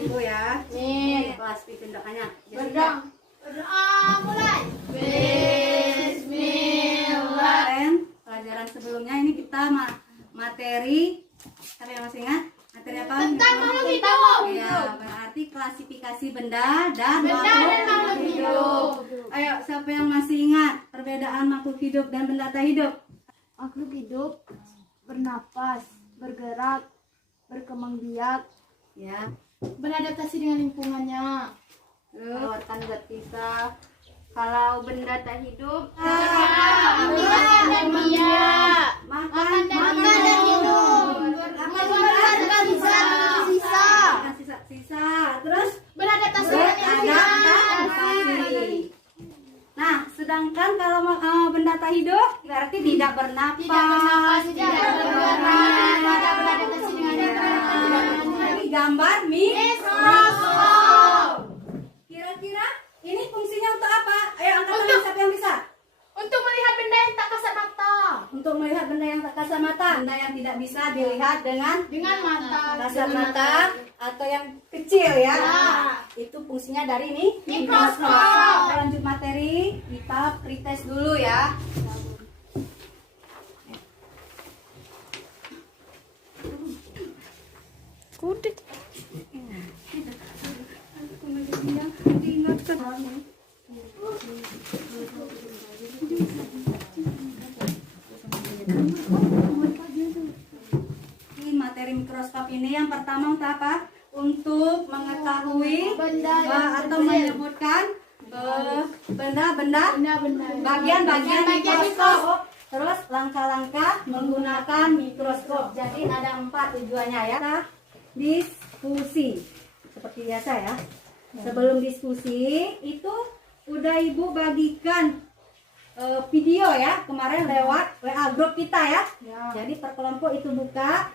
sembuh ya. Ini kelas tindakannya. Berdoa. Mulai. Bismillah. Pelajaran sebelumnya ini kita materi apa yang masih ingat? Materi apa? Tentang makhluk hidup. Ya, berarti klasifikasi benda dan makhluk hidup. Ayo, siapa yang masih ingat perbedaan makhluk hidup dan benda tak hidup? Makhluk hidup bernapas, bergerak, berkembang biak, Ya. beradaptasi dengan lingkungannya. Keluarkan berpisah. Kalau benda tak hidup, Makan dan biak. makan dan hidup. Mengeluarkan sisa. Sisa. Terus Beradaptasi dengan beradaptasi. Nah, sedangkan kalau benda tak hidup berarti tidak bernapas, tidak bergerak, tidak beradaptasi dengan lingkungan. Jadi gambar Mikroskop. Kira-kira ini fungsinya untuk apa? Ayo angkat tangan, siapa yang bisa? Untuk melihat benda yang tak kasat mata. Untuk melihat benda yang tak kasat mata, benda yang tidak bisa dilihat dengan Mata. kasat mata atau yang kecil ya. Itu fungsinya dari ini Mikroskop. Lanjut materi, kita pretest dulu ya. Kudet. Ini materi mikroskop ini yang pertama untuk apa? Untuk mengetahui atau menyebutkan benda-benda bagian-bagian mikroskop. Terus langkah-langkah menggunakan mikroskop. Jadi ada 4 tujuannya ya. Nah, diskusi seperti biasa ya. Sebelum diskusi itu udah ibu bagikan video ya kemarin lewat WA grup kita ya. Jadi per kelompok itu buka.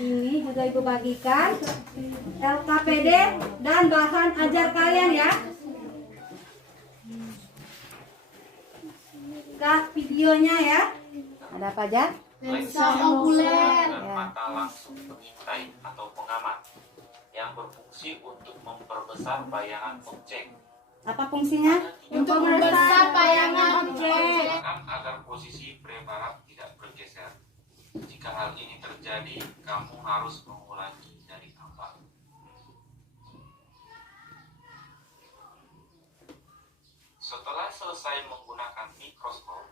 Ini juga ibu bagikan LKPD dan bahan ajar kalian ya. Buka videonya ya. Ada apa aja? Lensa okuler. Mata langsung pengintai atau pengamat yang berfungsi untuk memperbesar bayangan objek. Apa fungsinya? Untuk membesar bayangan objek. Agar posisi preparat tidak bergeser. Jika hal ini terjadi, kamu harus mengulangi dari awal. Setelah selesai menggunakan mikroskop,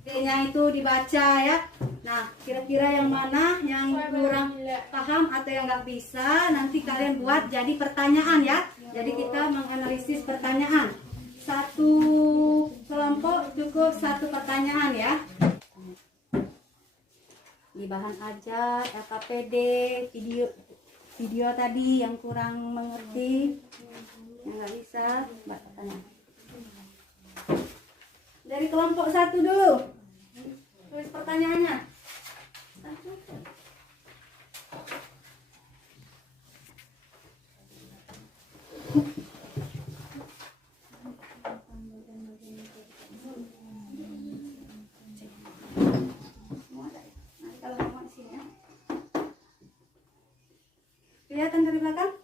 Nya itu dibaca ya. Nah, kira-kira yang mana yang kurang paham atau yang nggak bisa, nanti kalian buat jadi pertanyaan ya. Jadi kita menganalisis pertanyaan. Satu kelompok cukup 1 pertanyaan ya. Di bahan ajar, LKPD, video tadi yang kurang mengerti, yang nggak bisa, buat pertanyaan. Dari kelompok 1 dulu. Tulis pertanyaannya. Kalau mau di sini ya. Kelihatan dari belakang?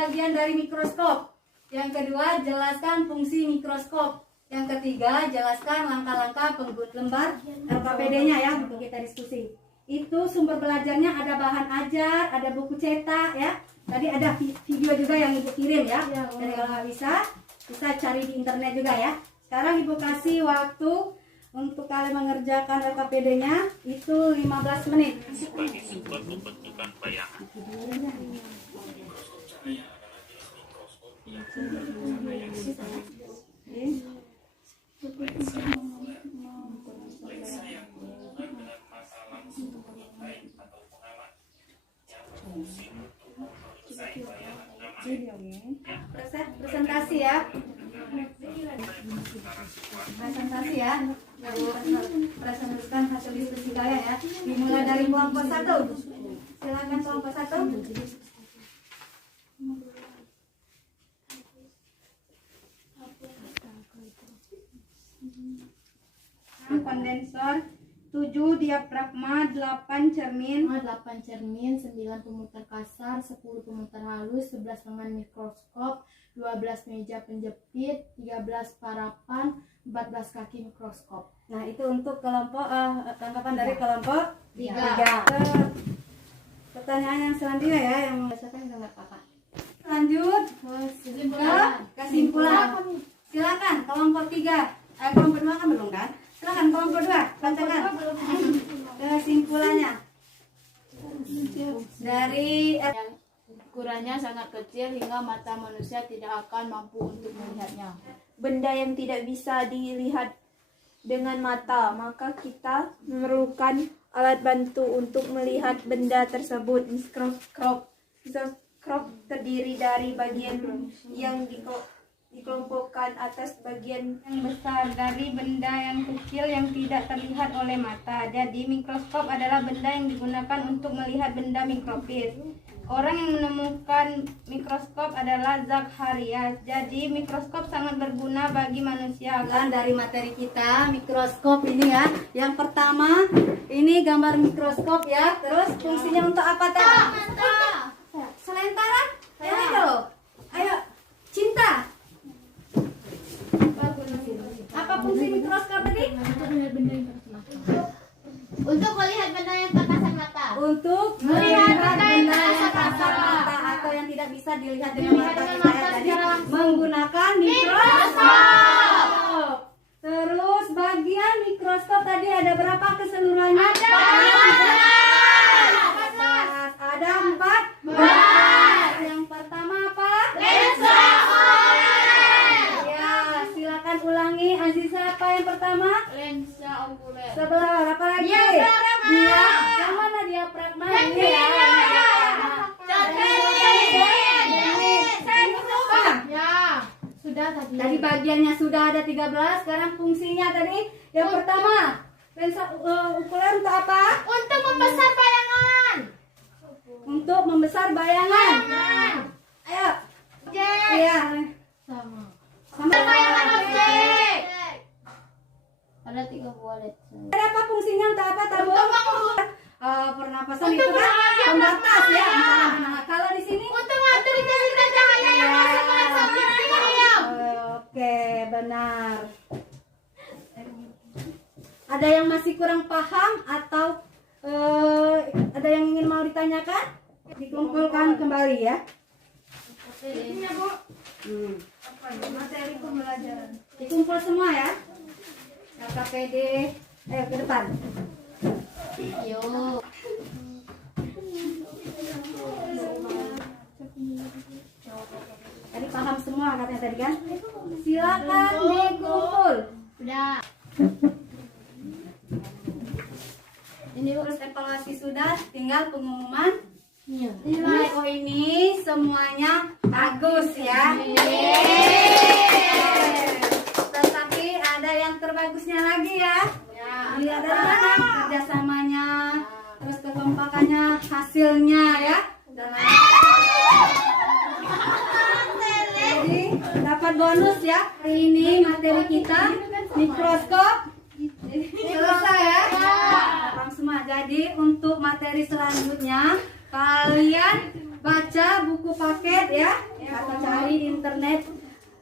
Bagian dari mikroskop. Yang kedua, jelaskan fungsi mikroskop. Yang ketiga, jelaskan langkah-langkah lembar LKPD-nya ya untuk kita diskusi. Itu sumber belajarnya ada bahan ajar, ada buku cetak ya. Tadi ada video juga yang ibu kirim ya. Jadi kalau nggak bisa cari di internet juga ya. Sekarang ibu kasih waktu untuk kalian mengerjakan LKPD-nya itu 15 menit. sebagai sumber pembentukan bayangan. Presentasi ya. Presentasi ya. Presentasikan hasil diskusi kalian ya. Dimulai dari kelompok 1. Silakan kelompok 1. kondensor, 7 diafragma, 8 cermin, 8 cermin, 9 pemutar kasar, 10 pemutar halus, 11 lengan mikroskop, 12 meja penjepit, 13 parapan, 14 kaki mikroskop. Nah, itu untuk kelompok tangkapan dari kelompok 3. Pertanyaan yang selanjutnya ya, yang biasakan udah nggak apa-apa. Lanjut ke kesimpulan. Silakan kelompok 3. Kelompok 2 kan belum kan? Silakan kelompok 2, bacakan kesimpulannya. Dari Yang ukurannya sangat kecil hingga mata manusia tidak akan mampu untuk melihatnya. Benda yang tidak bisa dilihat dengan mata, maka kita memerlukan alat bantu untuk melihat benda tersebut. Mikroskop terdiri dari bagian yang dikelompokkan atas bagian yang besar dari benda yang kecil yang tidak terlihat oleh mata. Jadi mikroskop adalah benda yang digunakan untuk melihat benda mikropis. Orang yang menemukan mikroskop adalah Zacharias. Jadi mikroskop sangat berguna bagi manusia. dari materi kita, mikroskop ini ya. Yang pertama, ini gambar mikroskop ya. Terus fungsinya untuk apa teh? Selentara? Yang itu loh. Ayo, cinta. Apa fungsi mikroskop tadi? Untuk melihat benda yang tak kasat mata. Untuk melihat benda yang kasat mata atau yang tidak bisa dilihat dengan mata kita ya tadi, menggunakan mikroskop. Terus bagian mikroskop tadi ada berapa keseluruhannya? Ada 14. Yang pertama apa? Lensa Ya, silakan ulangi. Aziza, apa yang pertama? lensa okuler. Sebelah apa lagi? Dia. Yang mana diafragma? Ini ya. Ya, sudah tadi. Tadi bagiannya sudah ada 13. Sekarang fungsinya tadi yang pertama, lensa ukuler untuk apa? Untuk membesar bayangan. Untuk membesar bayangan. Ayo. Iya. Sama. Sama Bayangan objek. Ada 3 buah lensa. ada apa fungsinya untuk apa tabu? Pernapasan itu kan mengatur pembatas ya. cahaya. Nah, kalau di sini Untuk mengatur intensitas cahaya yang masuk ke lensa objek. Oke, benar. Ada yang masih kurang paham atau ada yang ingin mau ditanyakan? Dikumpulkan kembali ya. Ini ya, Bu. Materi pembelajaran. Dikumpul semua ya. KKPD, ayo ke depan. Yuk. Tadi paham semua katanya tadi kan? Silakan dikumpul. Udah. Ini terus evaluasi sudah, tinggal pengumuman. Iya. Nilai ini semuanya bagus ya. Tetapi ada yang terbagusnya lagi ya. Dilihat dari mana kerjasamanya, terus kekompakannya, hasilnya ya. Jadi dapat bonus ya. Hari ini materi kita mikroskop selesai ya. Paham semua. Jadi untuk materi selanjutnya kalian baca buku paket ya, atau cari di internet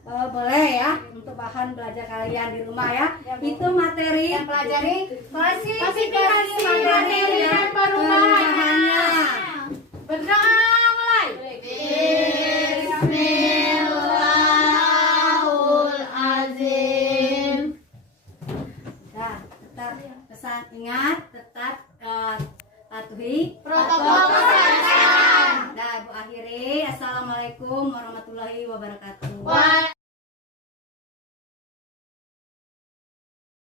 boleh ya untuk bahan belajar kalian di rumah ya. Itu materi yang pelajari klasifikasi materi dan perubahannya. Berdoa mulai. Bismillahirrahmanirrahim. Nah, tetap pesan ingat, tetap patuhi Protokol